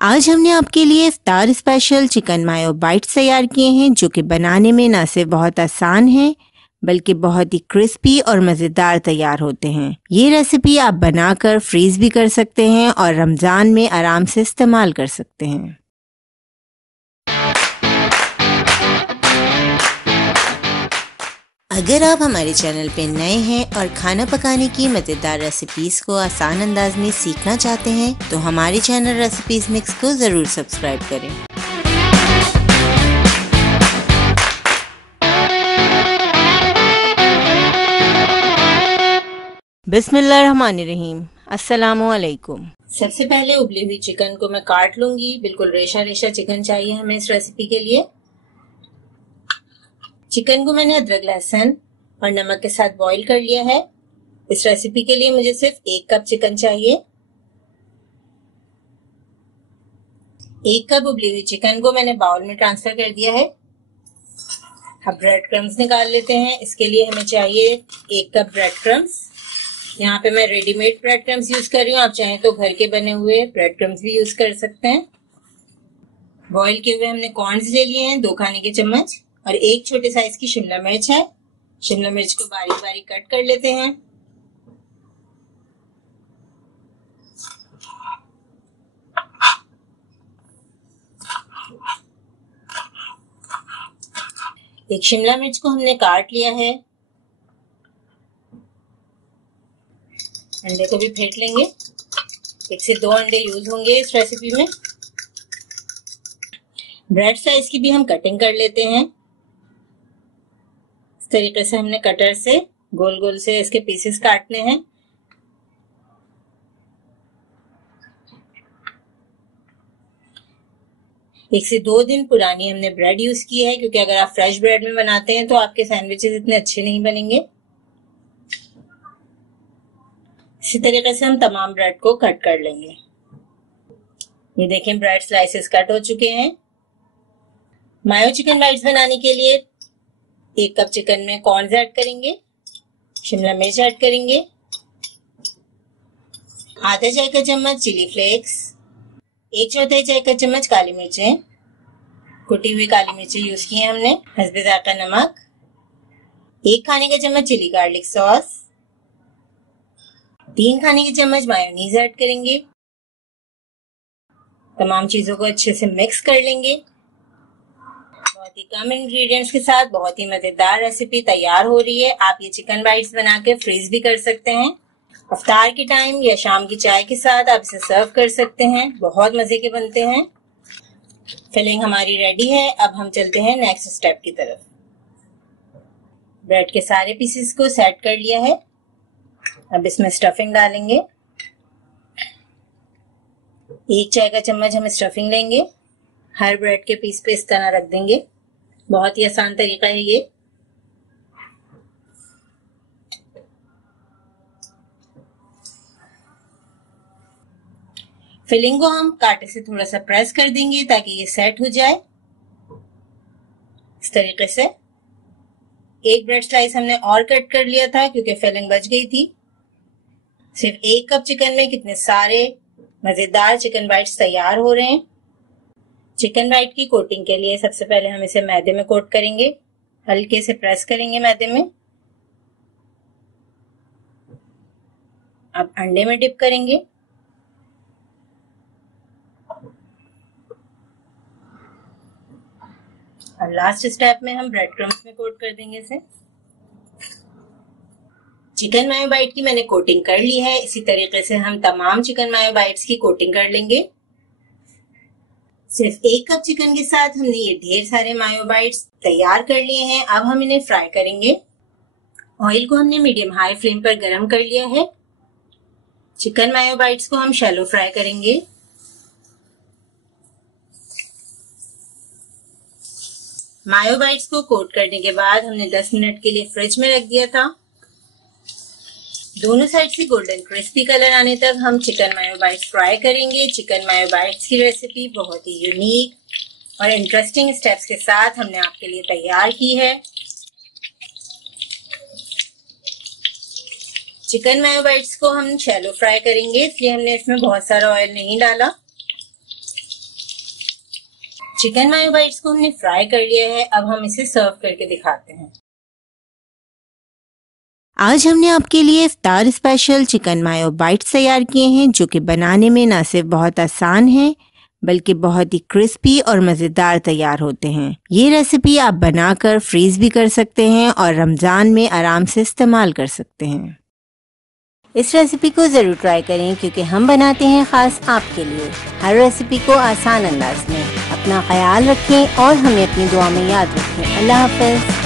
आज हमने आपके लिए इफ्तार स्पेशल चिकन मायो बाइट्स तैयार किए हैं जो कि बनाने में न सिर्फ बहुत आसान है बल्कि बहुत ही क्रिस्पी और मज़ेदार तैयार होते हैं। ये रेसिपी आप बनाकर फ्रीज भी कर सकते हैं और रमज़ान में आराम से इस्तेमाल कर सकते हैं। अगर आप हमारे चैनल पे नए हैं और खाना पकाने की मज़ेदार रेसिपीज़ को आसान अंदाज में सीखना चाहते हैं तो हमारे चैनल रेसिपीज़ मिक्स को ज़रूर सब्सक्राइब करें। बिस्मिल्लाहिर्रहमानिर्रहीम। अस्सलामु अलैकुम। सबसे पहले उबली हुई चिकन को मैं काट लूंगी। बिल्कुल रेशा रेशा चिकन चाहिए हमें इस रेसिपी के लिए। चिकन को मैंने अदरक लहसुन और नमक के साथ बॉईल कर लिया है। इस रेसिपी के लिए मुझे सिर्फ 1 कप चिकन चाहिए। 1 कप उबली हुई चिकन को मैंने बाउल में ट्रांसफर कर दिया है। अब ब्रेड क्रम्स निकाल लेते हैं। इसके लिए हमें चाहिए 1 कप ब्रेड क्रम्स। यहाँ पे मैं रेडीमेड ब्रेड क्रम्स यूज कर रही हूँ। आप चाहें तो घर के बने हुए ब्रेड क्रम्स भी यूज कर सकते हैं। बॉईल किए हुए हमने कॉर्न्स ले लिए हैं 2 खाने के चम्मच और 1 छोटे साइज की शिमला मिर्च है। शिमला मिर्च को बारीक बारीक कट कर लेते हैं। एक शिमला मिर्च को हमने काट लिया है। अंडे को भी फेंट लेंगे। 1 से 2 अंडे यूज होंगे इस रेसिपी में। ब्रेड स्लाइस की भी हम कटिंग कर लेते हैं। इस तरीके से हमने कटर से गोल गोल से इसके पीसेस काटने हैं। एक से 2 दिन पुरानी हमने ब्रेड यूज की है क्योंकि अगर आप फ्रेश ब्रेड में बनाते हैं तो आपके सैंडविचेस इतने अच्छे नहीं बनेंगे। इसी तरीके से हम तमाम ब्रेड को कट कर लेंगे। ये देखें ब्रेड स्लाइसेस कट हो चुके हैं। मायो चिकन बाइट्स बनाने के लिए 1 कप चिकन में कॉर्न्स ऐड करेंगे, शिमला मिर्च ऐड करेंगे, आधा चाय का चम्मच चिली फ्लेक्स, 1/4 चाय का चम्मच काली मिर्चें, कुटी हुई काली मिर्चें यूज की हैं हमने, हस्बे ज़ायक़ा नमक, 1 खाने का चम्मच चिली गार्लिक सॉस, 3 खाने के चम्मच मायोनीज ऐड करेंगे। तमाम चीजों को अच्छे से मिक्स कर लेंगे। बहुत ही कम इंग्रेडिएंट्स के साथ बहुत ही मजेदार रेसिपी तैयार हो रही है। आप ये चिकन बाइट्स बना के फ्रीज भी कर सकते हैं। इफ्तार के टाइम या शाम की चाय के साथ आप इसे सर्व कर सकते हैं। बहुत मजे के बनते हैं। फिलिंग हमारी रेडी है। अब हम चलते हैं नेक्स्ट स्टेप की तरफ। ब्रेड के सारे पीसेस को सेट कर लिया है। अब इसमें स्टफिंग डालेंगे। 1 चाय का चम्मच हम स्टफिंग लेंगे। हर ब्रेड के पीस पे इस तरह रख देंगे। बहुत ही आसान तरीका है ये। फिलिंग को हम कांटे से थोड़ा सा प्रेस कर देंगे ताकि ये सेट हो जाए। इस तरीके से 1 ब्रेड स्लाइस हमने और कट कर लिया था क्योंकि फिलिंग बच गई थी। सिर्फ 1 कप चिकन में कितने सारे मजेदार चिकन बाइट्स तैयार हो रहे हैं। चिकन बाइट की कोटिंग के लिए सबसे पहले हम इसे मैदे में कोट करेंगे। हल्के से प्रेस करेंगे मैदे में। अब अंडे में डिप करेंगे। और लास्ट स्टेप में हम ब्रेड क्रम्स में कोट कर देंगे इसे। चिकन मायो बाइट की मैंने कोटिंग कर ली है। इसी तरीके से हम तमाम चिकन मायो बाइट्स की कोटिंग कर लेंगे। सिर्फ 1 कप चिकन के साथ हमने ये ढेर सारे मायो बाइट्स तैयार कर लिए हैं। अब हम इन्हें फ्राई करेंगे। ऑयल को हमने मीडियम हाई फ्लेम पर गरम कर लिया है। चिकन मायो बाइट्स को हम शैलो फ्राई करेंगे। मायो बाइट्स को कोट करने के बाद हमने 10 मिनट के लिए फ्रिज में रख दिया था। दोनों साइड से गोल्डन क्रिस्पी कलर आने तक हम चिकन मायो बाइट्स फ्राई करेंगे। चिकन मायो बाइट्स की रेसिपी बहुत ही यूनिक और इंटरेस्टिंग स्टेप्स के साथ हमने आपके लिए तैयार की है। चिकन मायो बाइट्स को हम शैलो फ्राई करेंगे, इसलिए हमने इसमें बहुत सारा ऑयल नहीं डाला। चिकन मायो बाइट्स को हमने फ्राई कर लिया है, अब हम इसे सर्व करके दिखाते हैं। आज हमने आपके लिए इफ्तार स्पेशल चिकन मायो बाइट्स तैयार किए हैं, जो कि बनाने में न सिर्फ बहुत आसान है बल्कि बहुत ही क्रिस्पी और मज़ेदार तैयार होते हैं। ये रेसिपी आप बनाकर फ्रीज भी कर सकते हैं और रमज़ान में आराम से इस्तेमाल कर सकते हैं। इस रेसिपी को ज़रूर ट्राई करें क्योंकि हम बनाते हैं ख़ास आपके लिए, हर रेसिपी को आसान अंदाज में। अपना ख्याल रखें और हमें अपनी दुआ में याद रखें। अल्लाह हाफ़िज़।